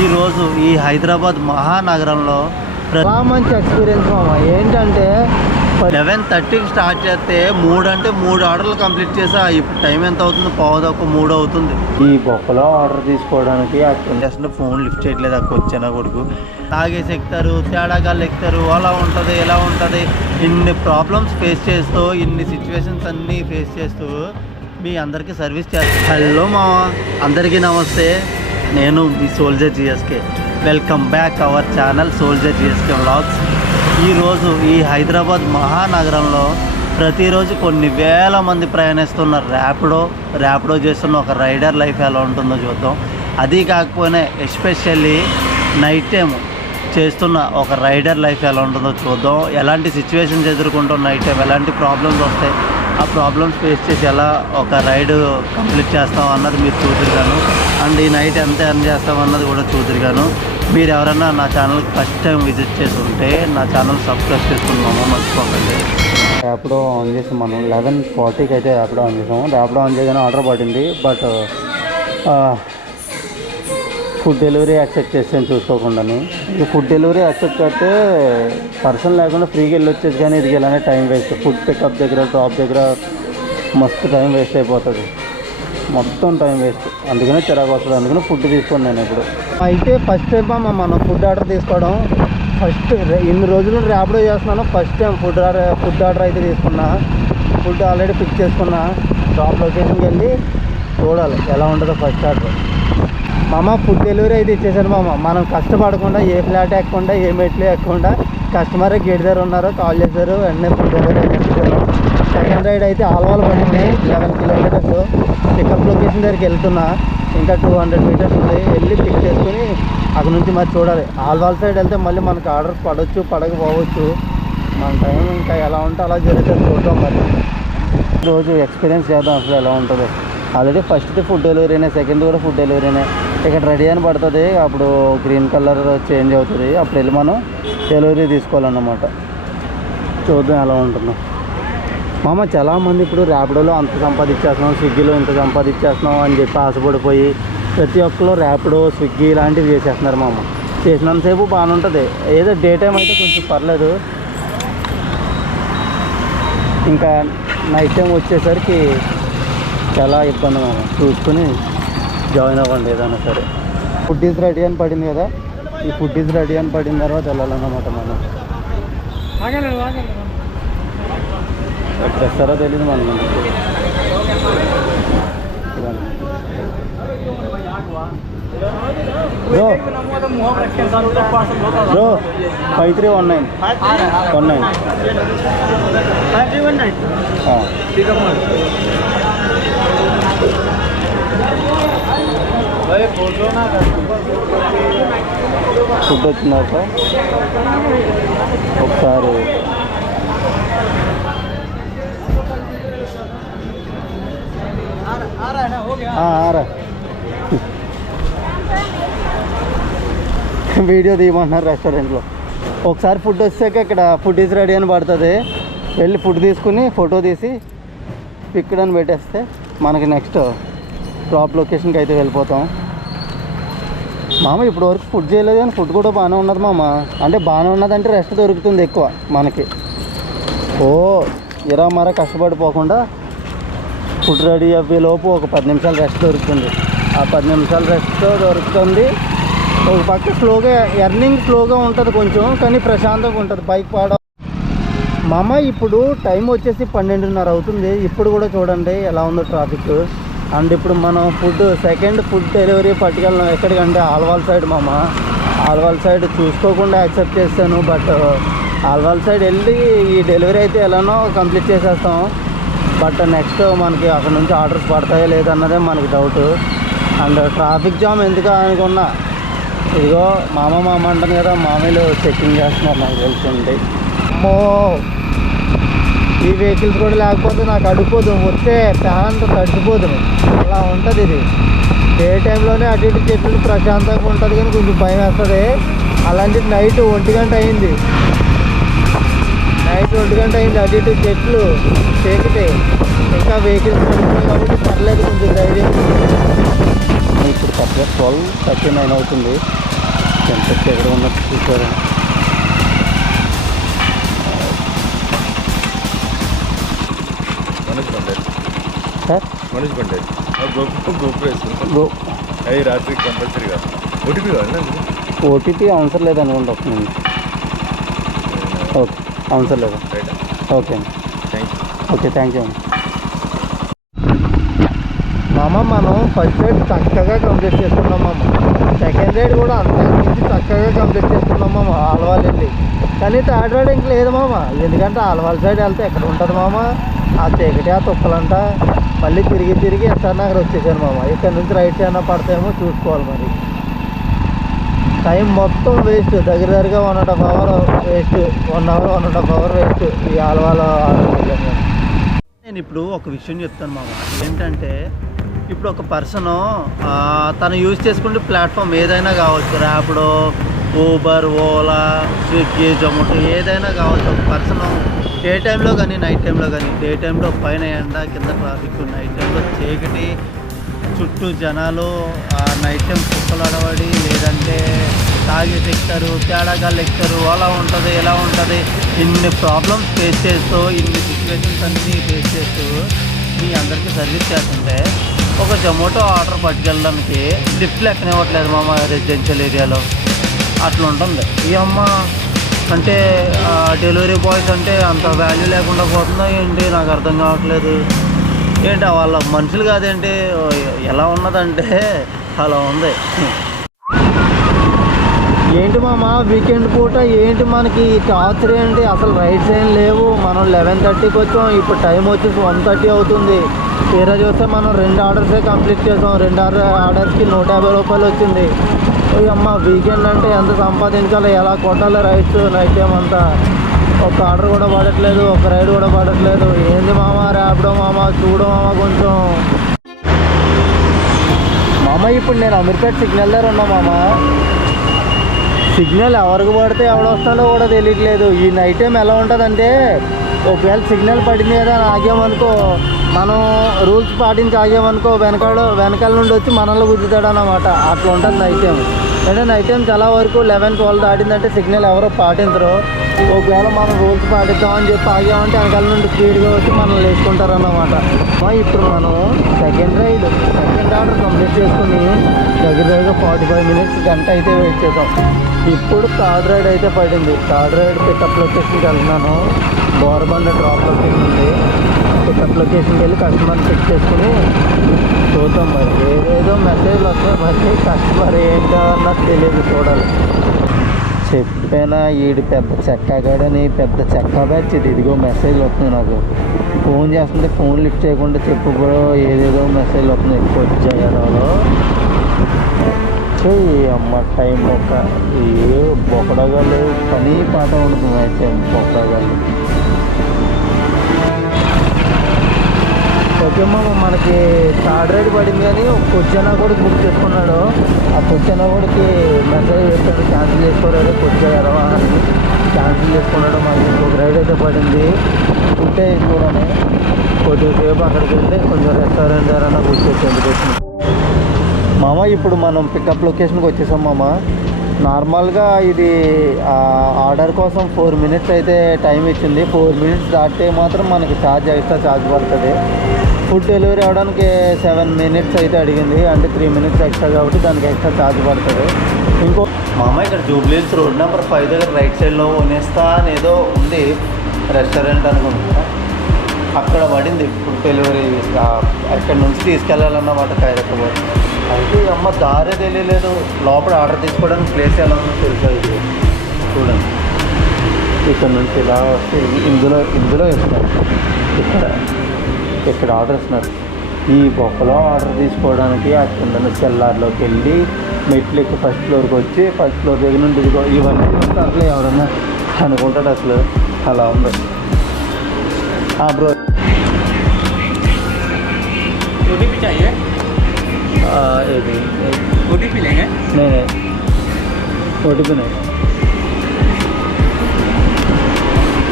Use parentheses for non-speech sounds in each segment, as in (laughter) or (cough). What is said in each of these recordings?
ఈరోజు ఈ హైదరాబాద్ మహానగరంలో చాలా మంచి ఎక్స్పీరియన్స్ మామ. ఏంటంటే లెవెన్ థర్టీకి స్టార్ట్ చేస్తే మూడు అంటే మూడు ఆర్డర్లు కంప్లీట్ చేసా. ఇప్పుడు టైం ఎంత అవుతుంది? పావుదాకు మూడు అవుతుంది. ఈ బొక్కలో ఆర్డర్ తీసుకోవడానికి అసలు ఫోన్ లిఫ్ట్ చేయట్లేదు. అక్కడ వచ్చిన కొడుకు? తాగేసి ఎక్కుతారు తేడాగాళ్ళు ఎక్కుతారు. అలా ఉంటుంది ఎలా ఉంటుంది. ఇన్ని ప్రాబ్లమ్స్ ఫేస్ చేస్తూ ఇన్ని సిచ్యువేషన్స్ అన్నీ ఫేస్ చేస్తూ మీ అందరికీ సర్వీస్ చేస్తాను హలో మా అందరికీ నమస్తే. నేను మీ soldier GSK welcome back our channel soldier GSK vlogs ఈరోజు ఈ హైదరాబాద్ మహానగరంలో ప్రతిరోజు కొన్ని వేల మంది ప్రయాణిస్తున్న ర్యాపిడో ర్యాపిడో చేస్తున్న ఒక రైడర్ లైఫ్ ఎలా ఉంటుందో చూద్దాం. అది కాకపోయినా ఎస్పెషల్లీ నైట్ టైం చేస్తున్న ఒక రైడర్ లైఫ్ ఎలా ఉంటుందో చూద్దాం. ఎలాంటి సిచ్యువేషన్స్ ఎదుర్కొంటాం నైట్ టైం ఎలాంటి ప్రాబ్లమ్స్ వస్తాయి? ఆ ప్రాబ్లమ్స్ ఫేస్ చేసి ఎలా ఒక రైడ్ కంప్లీట్ చేస్తాం అన్నది మీరు చూతురుగాను అండ్ ఈ నైట్ ఎంత ఎర్న్ చేస్తాం అన్నది కూడా చూతురుగాను మీరు ఎవరైనా నా ఛానల్కి ఫస్ట్ టైం విజిట్ చేసి ఉంటే నా ఛానల్ సబ్స్క్రైబ్ చేసుకున్నామో మర్చిపోకండి. ర్యాపిడో ఆన్ చేసి మనం. లెవెన్ ఫార్టీకి అయితే ర్యాపిడో ఆన్ చేసాము. ర్యాపిడో ఆన్ చేయగానే ఆర్డర్ పడింది. బట్ ఫుడ్ డెలివరీ యాక్సెప్ట్ చేసాను చూసుకోకుండా ఫుడ్ డెలివరీ యాక్సెప్ట్ అయితే పర్సన్ లేకుండా ఫ్రీగా వెళ్ళి కానీ ఇది ఇలానే టైం వేస్ట్ ఫుడ్ పికప్ దగ్గర డ్రాప్ దగ్గర మస్తు టైం వేస్ట్ అయిపోతుంది. మొత్తం టైం వేస్ట్ అందుకనే చిరాకు వస్తుంది. అందుకనే ఫుడ్ తీసుకోండి నేను ఇప్పుడు అయితే ఫస్ట్ టైం అమ్మ మనం ఫుడ్ ఆర్డర్ తీసుకోవడం. ఫస్ట్ ఇన్ని రోజులు ర్యాపిడో చేస్తున్నాను. First time food order food order అయితే తీసుకున్నా. ఫుడ్ ఆల్రెడీ పిక్ చేసుకున్నా. డ్రాప్ లొకేషన్కి వెళ్ళి చూడాలి ఎలా ఉంటుందో ఫస్ట్ ఆర్డర్ మామ ఫుడ్ డెలివరీ అయితే ఇచ్చేసారు మామ. మనం కష్టపడకుండా ఏ ఫ్లాట్ ఎక్కకుండా ఏ మెట్లు ఎక్కకుండా కస్టమర్ గేట్ దగ్గర ఉన్నారు కాల్ చేశారు వెంటనే ఫుడ్ డెలివరీ సెకండ్ రైడ్ అయితే ఆల్వాల్ పడింది లెవెన్ కిలోమీటర్స్ పికప్ లొకేషన్ దగ్గరికి వెళ్తున్నా. ఇంకా టూ హండ్రెడ్ మీటర్స్ ఉంది. వెళ్ళి పిక్ చేసుకుని అక్కడ నుంచి మరి చూడాలి. ఆల్వాల్ సైడ్ వెళ్తే మళ్ళీ మనకు ఆర్డర్ పడవచ్చు పడకపోవచ్చు. మన టైం ఇంకా ఎలా ఉంటే అలా జరుగుతుంది చూద్దాం మరి. రోజు ఎక్స్పీరియన్స్ చేద్దాం అసలు ఎలా ఉంటుందో. ఆల్రెడీ ఫస్ట్ ఫుడ్ డెలివరీనే సెకండ్ కూడా ఫుడ్ డెలివరీనే ఇక్కడ రెడీ అని పడుతుంది అప్పుడు గ్రీన్ కలర్ చేంజ్ అవుతుంది. అప్పుడు వెళ్ళి మనం డెలివరీ తీసుకోవాలన్నమాట. చూద్దాం ఎలా ఉంటుందో. మామ చాలామంది ఇప్పుడు ర్యాపిడోలో అంత సంపాదించేస్తున్నాం స్విగ్గీలో ఇంత సంపాదించేస్తున్నాం అని చెప్పి ఆశపడిపోయి ప్రతి ఒక్కరు ర్యాపిడో స్విగ్గీ ఇలాంటివి చేసేస్తున్నారు మామ. చేసినంతసేపు బాగానే ఉంటుంది. ఏదో డే టైం అయితే కొంచెం పర్లేదు. ఇంకా నైట్ టైం వచ్చేసరికి చాలా ఇబ్బంది మామ. చూసుకుని జాయిన్ అవ్వండి ఏదైనా సరే. ఫుడ్ ఈజ్ రెడీ అని పడింది కదా? ఈ ఫుడ్ ఈజ్ రెడీ అని పడిన తర్వాత వెళ్ళాలన్నమాట మనం ఎక్కడ వస్తారో తెలియదు మనం bro bro five three one nine one nine food వచ్చిందాక (laughs) ఒకసారి వీడియో తీయమంటున్నారు రెస్టారెంట్లో ఒకసారి ఫుడ్ వచ్చాక ఇక్కడ ఫుడ్ ఈజ్ రెడీ అని పడుతుంది. వెళ్ళి ఫుడ్ తీసుకుని ఫోటో తీసి పిక్ అని పెట్టేస్తే మనకి నెక్స్ట్ డ్రాప్ లొకేషన్కి అయితే వెళ్ళిపోతాం. మామ ఇప్పుడు వరకు ఫుడ్ చేయలేదు కానీ ఫుడ్ కూడా బాగానే ఉన్నది మామ. అంటే బాగానే ఉన్నదంటే రెస్ట్ దొరుకుతుంది ఎక్కువ మనకి. ఓ ఇరా మర కష్టపడిపోకుండా ఫుడ్ రెడీ అయ్యే లోపు ఒక పది నిమిషాలు రెస్ట్ దొరుకుతుంది. ఆ పది నిమిషాలు రెస్ట్ దొరుకుతుంది. ఒక పక్క స్లోగా ఎర్నింగ్ స్లోగా ఉంటుంది కొంచెం కానీ ప్రశాంతంగా ఉంటుంది. బైక్ పాడ మామ ఇప్పుడు టైం వచ్చేసి పన్నెండున్నర అవుతుంది. ఇప్పుడు కూడా చూడండి ఎలా ఉందో ట్రాఫిక్ అండ్ ఇప్పుడు మనం ఫుడ్ సెకండ్ ఫుడ్ డెలివరీ పట్టుకెళ్ళాం ఎక్కడికంటే ఆల్వాల్ సైడ్ మామ. ఆల్వాల్ సైడ్ చూసుకోకుండా యాక్సెప్ట్ చేస్తాను బట్ ఆల్వాల్ సైడ్ వెళ్ళి ఈ డెలివరీ అయితే ఎలానో కంప్లీట్ చేసేస్తాం. బట్ నెక్స్ట్ మనకి అక్కడ నుంచి ఆర్డర్స్ పడతాయో లేదన్నదే మనకి డౌట్ అండ్ ట్రాఫిక్ జామ్ ఎందుకు అనుకున్నా? ఇదిగో మామ మామ అంటాను కదా మామూలు చెక్కింగ్ చేస్తున్నారు నాకు తెలుసుండి అమ్మో! ఈ వెహికల్స్ కూడా లేకపోతే నాకు అడిగిపోదు వస్తే ప్యాంట్ తడిచిపోతుంది అలా ఉంటుంది ఇది. డే టైంలోనే అటు ఇటు చెట్లు ప్రశాంతంగా ఉంటుంది కానీ కొంచెం భయం వేస్తుంది. అలాంటిది నైట్ ఒంటి గంట అయింది. నైట్ ఒంటి గంట అయింది. అటు ఇటు చెట్లు చేకితే ఇంకా వెహికల్స్ నడుపుతున్నాయి కాబట్టి పర్లేదు కొంచెం ధైర్యం. ఇప్పుడు కరెక్ట్గా ట్వెల్వ్ థర్టీ నైన్ అవుతుంది. ఎంత ఎక్కడ ఉన్నట్టు చూసారు సార్. మనోజ్ పండే గోపు అవి రాత్రి కంపల్సరీగా ఓటీపీ కావాలి ఓటీపీ అవసరం లేదనుకోండి ఒక నిమిషం. ఓకే అవసరం లేదు. రైట్? ఓకే అండి. Thank you okay thank you మామ మనం ఫస్ట్ రైడ్ చక్కగా కంప్లీట్ చేసుకున్నాం మామ. సెకండ్ రైడ్ కూడా అంతకుమించి చక్కగా కంప్లీట్ చేసుకున్నాం మామ. ఆలవాళ్ళు వెళ్ళి కానీ థర్డ్ రైడ్ ఇంక లేదు మామ. ఎందుకంటే ఆలవాళ్ళ సైడ్ వెళ్తే ఎక్కడ ఉంటుంది మామ? ఆ చీకటి ఆ తుప్పలంట మళ్ళీ తిరిగి తిరిగి ఎస్ఆర్ నగర్ వచ్చేసాను మామ. ఇక్కడ నుంచి రైట్ ఏమైనా పడతాయేమో చూసుకోవాలి మరి. టైం మొత్తం వేస్ట్ దగ్గర దగ్గరగా one and half hour waste one hour one and half hour waste ఈ ఆలవాల నేను ఇప్పుడు ఒక విషయం చెప్తాను మామ. ఏంటంటే ఇప్పుడు ఒక పర్సన్ తను యూజ్ చేసుకుంటే ప్లాట్ఫామ్ ఏదైనా కావచ్చు ర్యాపిడో ఊబర్ ఓలా స్విగ్గీ జొమాటో ఏదైనా కావచ్చు. ఒక పర్సన్ డే టైంలో కానీ నైట్ టైంలో కానీ డే టైంలో పైన ఎండ కింద ట్రాఫిక్ నైట్ టైంలో చీకటి చుట్టూ జనాలు ఆ నైట్ టైం కుక్కలు అడవడి లేదంటే తాగేసి ఎక్కుతారు తేడాగాళ్ళు ఎక్కుతారు అలా ఉంటుంది ఎలా ఉంటుంది. ఇన్ని ప్రాబ్లమ్స్ ఫేస్ చేస్తూ ఇన్ని సిచ్యువేషన్స్ అన్నీ ఫేస్ చేస్తూ మీ అందరికీ సర్వీస్ చేస్తుంటే ఒక జొమాటో ఆర్డర్ పట్టుకెళ్ళడానికి లిఫ్ట్లు ఎక్కనివ్వట్లేదు మా రెసిడెన్షియల్ ఏరియాలో అట్లా ఉంటుంది ఈ అమ్మ అంటే డెలివరీ బాయ్స్ అంటే అంత వాల్యూ లేకుండా పోతుందో ఏంటి? నాకు అర్థం కావట్లేదు. ఏంటి వాళ్ళ మనుషులు కాదేంటి? ఎలా ఉన్నదంటే అలా ఉంది. ఏంటి మామ వీకెండ్ పూట ఏంటి మనకి టార్చర్ ఏంటి? అసలు రైడ్స్ ఏం లేవు. మనం లెవెన్ థర్టీకి వచ్చాం. ఇప్పుడు టైం వచ్చేసి వన్ థర్టీ అవుతుంది. ఈరోజు చూస్తే మనం రెండు ఆర్డర్సే కంప్లీట్ చేసాం. రెండు ఆర్డర్ ఆర్డర్స్కి నూట యాభై రూపాయలు వచ్చింది. అమ్మ వీకెండ్ అంటే ఎంత సంపాదించాలో? ఎలా కొట్టాలి రైడ్స్ నైట్ టైం అంతా? ఒక ఆర్డర్ కూడా పడట్లేదు ఒక రైడ్ కూడా పడట్లేదు. ఏంది మామ రేపడం మామ చూడడం మామ కొంచెం. మామ ఇప్పుడు నేను అమీర్పేట సిగ్నల్ దగ్గర ఉన్నా మామ. సిగ్నల్ ఎవరికి పడితే ఎవడొస్తాడో కూడా తెలియట్లేదు. ఈ నైట్ టైం ఎలా ఉంటుందంటే ఒకవేళ సిగ్నల్ పడింది కదా అని ఆగామనుకో మనం రూల్స్ పాటించి ఆగామనుకో వెనకాల వెనకాల నుండి వచ్చి మనల్ని గుద్దుతాడు అనమాట అట్లా ఉంటుంది నైట్ టైం అంటే నైట్ టైం చాలా వరకు లెవెన్ ట్వెల్వ్ దాటిందంటే సిగ్నల్ ఎవరో పాటించరు. ఒకవేళ మనం రూల్స్ పాటిద్దామని చెప్పి ఆగామంటే వెనకాల నుండి స్పీడ్గా వచ్చి మనల్ని వేసుకుంటారు అన్నమాట ఇప్పుడు మనం second ride second order complete చేసుకుని దగ్గర దగ్గర ఫార్టీ ఫైవ్ మినిట్స్ గంట అయితే వెయిట్ చేసాం ఇప్పుడు థర్డ్ రైడ్ అయితే పడింది. థర్డ్ రైడ్ పికప్ లొకేషన్కి వెళ్తున్నాను. బోరబండ డ్రాప్ లొకేషన్ ఉంది. పికప్ లొకేషన్కి వెళ్ళి కస్టమర్ని పిక్ చేసుకుని చూద్దాం మరి. ఏదేదో మెసేజ్లు వస్తాయి మరి కస్టమర్ ఏంటో అన్నది తెలియదు చూడాలి. చెప్పానా ఈడు పెద్ద చెక్కగాడని పెద్ద చెక్క బ్యాచ్ ఇది. ఇదిగో మెసేజ్ వస్తుంది నాకు. ఫోన్ చేస్తుంటే ఫోన్ లిఫ్ట్ చేయకుండా చెప్పు బ్రో ఏదేదో మెసేజ్ వస్తుంది ఎక్కువ వచ్చాయనలో అమ్మ టైం ఒక ఏ బొకడగాలు పని పాట ఉంటుంది అయితే బొకడగాలు ఓకే మామ మనకి థర్డ్ రైడ్ పడింది కానీ ఒక క్వశ్చన్ కూడా బుక్ చేసుకున్నాడు. ఆ క్వశ్చన్ కూడాకి మెసేజ్ చేస్తాడు క్యాన్సిల్ చేసుకోరాడు క్వశ్చన్ ఎరవా క్యాన్సిల్ చేసుకున్నాడు మనకి ఇంకొక రైడ్ అయితే పడింది. ఉంటే చూడని. కొద్దిసేపు అక్కడికి వెళ్తే కొంచెం రెస్టారెంట్ ఏదైనా కూర్చొచ్చి మామ ఇప్పుడు మనం పికప్ లొకేషన్కి వచ్చేసాం మామ. నార్మల్గా ఇది ఆర్డర్ కోసం ఫోర్ మినిట్స్ అయితే టైం ఇచ్చింది. ఫోర్ మినిట్స్ దాటితే మాత్రం మనకి ఛార్జ్ ఎక్స్ట్రా ఛార్జ్ పడుతుంది. ఫుడ్ డెలివరీ అవ్వడానికి సెవెన్ మినిట్స్ అయితే అడిగింది. అంటే త్రీ మినిట్స్ ఎక్స్ట్రా కాబట్టి దానికి ఎక్స్ట్రా ఛార్జ్ పడుతుంది. ఇంకో మామ ఇక్కడ జూబ్లీస్ రోడ్ నెంబర్ ఫైవ్ దగ్గర రైట్ సైడ్లో ఉనేస్తా అని ఏదో ఉంది రెస్టారెంట్ అనుకుంటా. అక్కడ పడింది ఫుడ్ డెలివరీ అక్కడ నుంచి తీసుకెళ్ళాలన్నమాట ఖైరతాబాద్ అయితే అమ్మ దారే తెలియలేదు. లోపల ఆర్డర్ తీసుకోవడానికి ప్లేస్ ఎలా ఉందో తెలుసా ఇది? చూడండి. ఇక్కడ నుంచి ఇలా వస్తే ఇందులో ఇందులో ఇస్తున్నారు ఇక్కడ ఇక్కడ ఆర్డర్ ఇస్తున్నారు. ఈ బొక్కలో ఆర్డర్ తీసుకోవడానికి ఆ కింద సెల్లార్లోకి వెళ్ళి మెట్లు ఎక్కి ఫస్ట్ ఫ్లోర్కి వచ్చి ఫస్ట్ ఫ్లోర్ దగ్గర నుండి ఇదిగో ఇవన్నీ అసలు ఎవరన్నా అనుకుంటాడు అసలు. అలా ఉంది. బ్రో ओटीपी चाहिए ఇది ओटीपी लेंगे నేనే OTP nine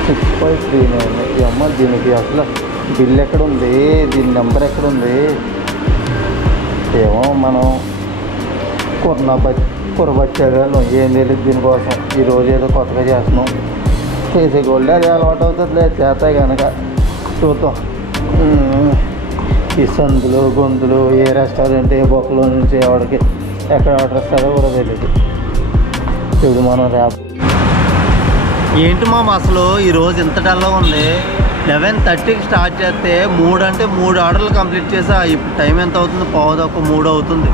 six five three nine ఈ అమ్మ దీనికి అసలు బిల్ ఎక్కడ ఉంది దీని నెంబర్ ఎక్కడ ఉంది ఏమో మనం కుర్నా బట్ కురబచ్చాగాను ఏం తెలియదు దీనికోసం ఈ రోజు ఏదో కొత్తగా చేస్తున్నాం చేసే గోల్డ్ అది అలవాటు అవుతుంది లేదు చేత కనుక చూద్దాం ఉమ్. ఈ సందులు గొంతులు ఏ రెస్టారెంట్ ఏ బొక్కలో నుంచి ఎవరికి ఎక్కడ ఆర్డర్ ఇస్తారో కూడా తెలియదు ఇప్పుడు మనం ర్యాప్ ఏంటి మామ అసలు ఈరోజు ఇంత డల్గా ఉంది? లెవెన్ థర్టీకి స్టార్ట్ చేస్తే మూడు అంటే మూడు ఆర్డర్లు కంప్లీట్ చేసా. ఇప్పుడు టైం ఎంత అవుతుంది? పావుదొక్క మూడు అవుతుంది.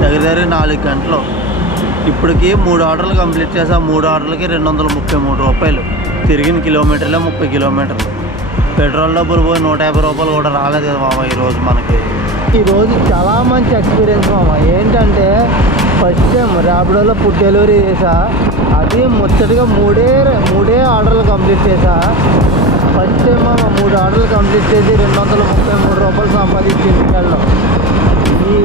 దగ్గర దగ్గర నాలుగు గంటలు. ఇప్పటికి మూడు ఆర్డర్లు కంప్లీట్ చేసా. మూడు ఆర్డర్లకి రెండు వందల ముప్పై మూడు రూపాయలు. తిరిగిన కిలోమీటర్లే ముప్పై కిలోమీటర్లు. పెట్రోల్ డబ్బులు పోయి నూట యాభై రూపాయలు కూడా రాలేదు కదా మామ ఈరోజు మనకి. ఈరోజు చాలా మంచి ఎక్స్పీరియన్స్ మామ. ఏంటంటే ఫస్ట్ టైం ర్యాపిడోలో ఫుడ్ డెలివరీ చేసా. అది ముచ్చటగా మూడే మూడే ఆర్డర్లు కంప్లీట్ చేసా. ఫస్ట్ టైం మామ మూడు ఆర్డర్లు కంప్లీట్ చేసి రెండు వందల ముప్పై మూడు రూపాయలు సంపాదించింది నెలలో ఈ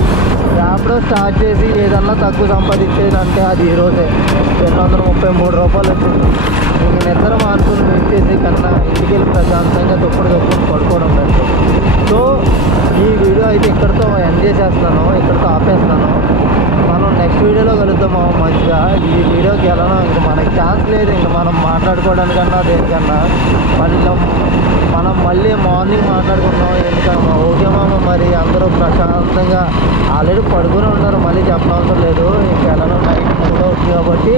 ర్యాపిడో స్టార్ట్ చేసి ఏదన్నా తక్కువ సంపాదించేదంటే అది ఈరోజే రెండు వందల ముప్పై మూడు రూపాయలు వచ్చింది. నేను నిద్ర మార్పులు వెయిట్ కన్నా ఇంటికి వెళ్ళి ప్రశాంతంగా దుప్పుడు దుప్పుడు పడుకోవడం లేదు సో ఈ వీడియో అయితే ఇక్కడితో ఎంజాయ్ చేస్తున్నాను ఇక్కడితో ఆపేస్తాను మనం నెక్స్ట్ వీడియోలో కలుద్దాం మంచిగా? ఈ వీడియోకి వెళ్ళడం ఇంక మనకి ఛాన్స్ లేదు. ఇంక మనం మాట్లాడుకోవడానికన్నా దేనికన్నా. మళ్ళీ మనం మళ్ళీ మార్నింగ్ మాట్లాడుకుందాం. ఎందుకన్నా ఓకే మామ మరి అందరూ ప్రశాంతంగా ఆల్రెడీ పడుకుని ఉన్నారు మళ్ళీ చెప్పనవసరం లేదు. ఇంక నైట్ మూడు అవుతుంది కాబట్టి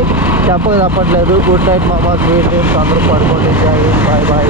చెప్పక తప్పట్లేదు. గుడ్ నైట్ మామ స్వీట్ డ్రీమ్స్ అందరూ పడుకోండి. Bye bye.